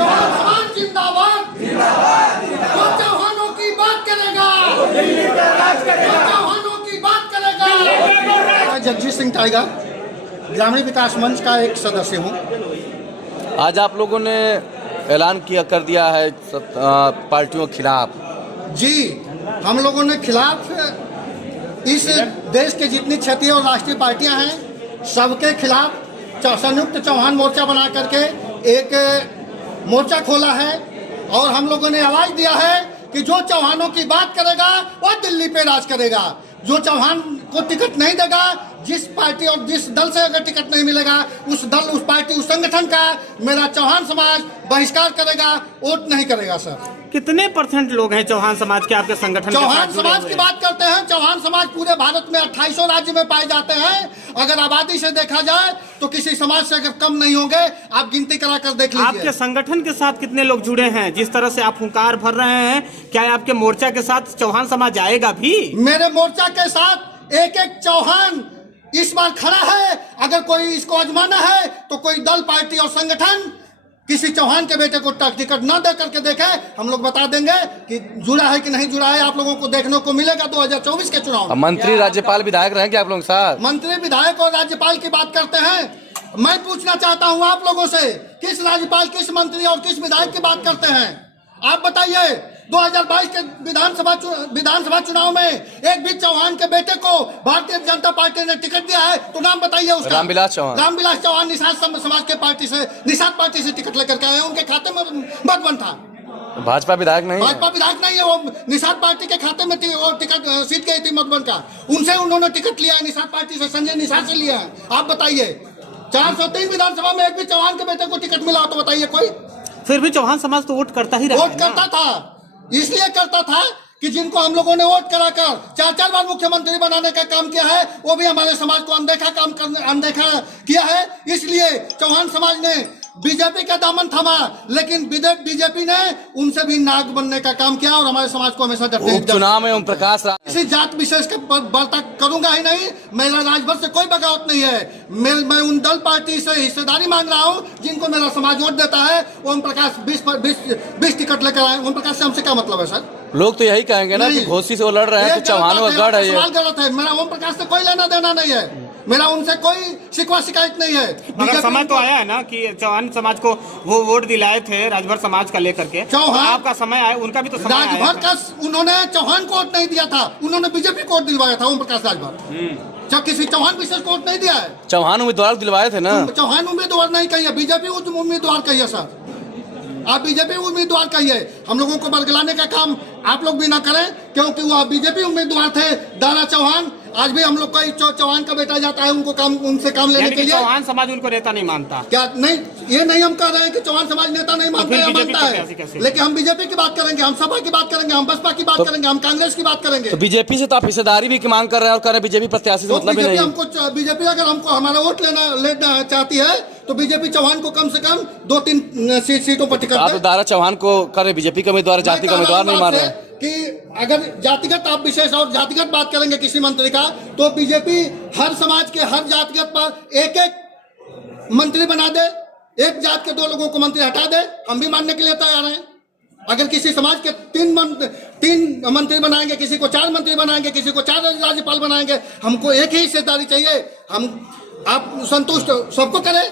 समाज जिंदाबाद। जो चौहानों की बात करेगा, चौहानों की बात करेगा। जगजीत सिंह टाइगर, ग्रामीण विकास मंच का एक सदस्य हूँ। आज आप लोगों ने ऐलान कर दिया है पार्टियों के खिलाफ। जी, हम लोगों ने खिलाफ इस देश के जितनी क्षेत्रीय और राष्ट्रीय पार्टियां हैं सबके खिलाफ संयुक्त चौहान मोर्चा बना करके एक मोर्चा खोला है और हम लोगों ने आवाज दिया है कि जो चौहानों की बात करेगा वो दिल्ली पे राज करेगा। जो चौहान को टिकट नहीं देगा, जिस पार्टी और जिस दल से अगर टिकट नहीं मिलेगा, उस दल, उस पार्टी, उस संगठन का मेरा चौहान समाज बहिष्कार करेगा, वोट नहीं करेगा। सर, कितने % लोग हैं चौहान समाज के आपके संगठन? चौहान समाज की बात करते हैं। चौहान समाज पूरे भारत में 28 राज्य में पाए जाते हैं। अगर आबादी से देखा जाए तो किसी समाज से अगर कम नहीं होंगे। आप गिनती करा कर देख लीजिए। आपके संगठन के साथ कितने लोग जुड़े हैं? जिस तरह से आप हुंकार भर रहे हैं, क्या आपके मोर्चा के साथ चौहान समाज आएगा भी? मेरे मोर्चा के साथ एक एक चौहान इस बार खड़ा है। अगर कोई इसको आजमाना है तो कोई दल, पार्टी और संगठन किसी चौहान के बेटे को टिकट न दे करके देखे, हम लोग बता देंगे कि जुड़ा है कि नहीं जुड़ा है। आप लोगों को देखने को मिलेगा 2024 के चुनाव में। मंत्री, राज्यपाल, विधायक रहेंगे आप लोग साथ? मंत्री, विधायक और राज्यपाल की बात करते हैं। मैं पूछना चाहता हूं आप लोगों से, किस राज्यपाल, किस मंत्री और किस विधायक की बात करते हैं? आप बताइए। 2022 के विधानसभा चुनाव में एक भी चौहान के बेटे को भारतीय जनता पार्टी ने टिकट दिया है तो नाम बताइए उसका। रामविलास चौहान। रामविलास चौहान निषाद समाज के पार्टी से, निषाद पार्टी से टिकट लेकर के आए। उनके खाते में मतबन था। भाजपा विधायक नहीं, भाजपा विधायक नहीं है वो। निषाद पार्टी के खाते में टिकट सीट गई थी मतबन का। उनसे उन्होंने टिकट लिया है, निषाद पार्टी से, संजय निषाद से लिया है। आप बताइए, 403 विधानसभा में एक भी चौहान के बेटे को टिकट मिला तो बताइए कोई? फिर भी चौहान समाज तो वोट करता ही रहा। वोट करता था, इसलिए करता था कि जिनको हम लोगों ने वोट कराकर 4 बार मुख्यमंत्री बनाने का काम किया है, वो भी हमारे समाज को अनदेखा किया है। इसलिए चौहान समाज ने बीजेपी का दामन थामा, लेकिन बीजेपी ने उनसे भी नाग बनने का काम किया और हमारे समाज को हमेशा चुनाव में ओम प्रकाश किसी जात विशेष का बर्ता करूंगा ही नहीं। मेरा राजभर से कोई बगावत नहीं है। मैं उन दल, पार्टी से हिस्सेदारी मांग रहा हूं जिनको मेरा समाज वोट देता है। ओम प्रकाश 20 टिकट लेकर आए। ओम प्रकाश से हमसे क्या मतलब है सर? लोग तो यही कहेंगे ना कि घोसी से वो लड़ रहे हैं तो चौहानों का गढ़ है ये। सवाल गलत है। मेरा ओम प्रकाश से कोई लेना देना नहीं है। मेरा उनसे कोई शिकवा शिकायत नहीं है। मगर समय तो आया है ना कि चौहान समाज को वो वोट दिलाए थे राजभर समाज का लेकर के। चौहान, आपका समय आया, उनका भी तो समय आया। राजभर का उन्होंने चौहान को वोट नहीं दिया था, उन्होंने बीजेपी को वोट दिलवाया था। ओम प्रकाश राजभर जब किसी चौहान विशेष को वोट नहीं दिया है। चौहान उम्मीदवार दिलवाए थे ना। चौहान उम्मीदवार नहीं कहिए, बीजेपी उम्मीदवार कहिए सर। आप बीजेपी उम्मीदवार कहिए। हम लोगों को बरगलाने का काम आप लोग भी ना करें, क्योंकि वो बीजेपी उम्मीदवार थे दारा चौहान। आज भी हम लोग का चौहान का बेटा जाता है उनको उनसे काम लेने के लिए। चौहान समाज उनको नेता नहीं मानता क्या? नहीं, ये नहीं हम कह रहे हैं कि चौहान समाज नेता नहीं मानता है, मानता है। लेकिन हम बीजेपी की बात करेंगे, हम सपा की बात करेंगे, हम बसपा की बात करेंगे, हम कांग्रेस की बात करेंगे। तो बीजेपी से तो आप हिस्सेदारी भी की मांग कर रहे हैं और कह रहे हैं बीजेपी प्रत्याशी से मतलब भी नहीं। हमको बीजेपी अगर हमको हमारा वोट लेना चाहती है तो बीजेपी चौहान को कम से कम 2-3 सीटों पर टिकट। आप दारा चौहान को करे बीजेपी का उम्मीदवार, जाति का उम्मीदवार नहीं मान रहे कि अगर जातिगत आप विशेष और जातिगत बात करेंगे किसी मंत्री का, तो बीजेपी हर समाज के हर जातिगत पर एक मंत्री बना दे। एक जात के 2 लोगों को मंत्री हटा दे, हम भी मानने के लिए तैयार हैं। अगर किसी समाज के 3 मंत्री बनाएंगे, किसी को 4 मंत्री बनाएंगे, किसी को 4 राज्यपाल बनाएंगे, हमको एक ही हिस्सेदारी चाहिए। आप संतुष्ट सबको करें।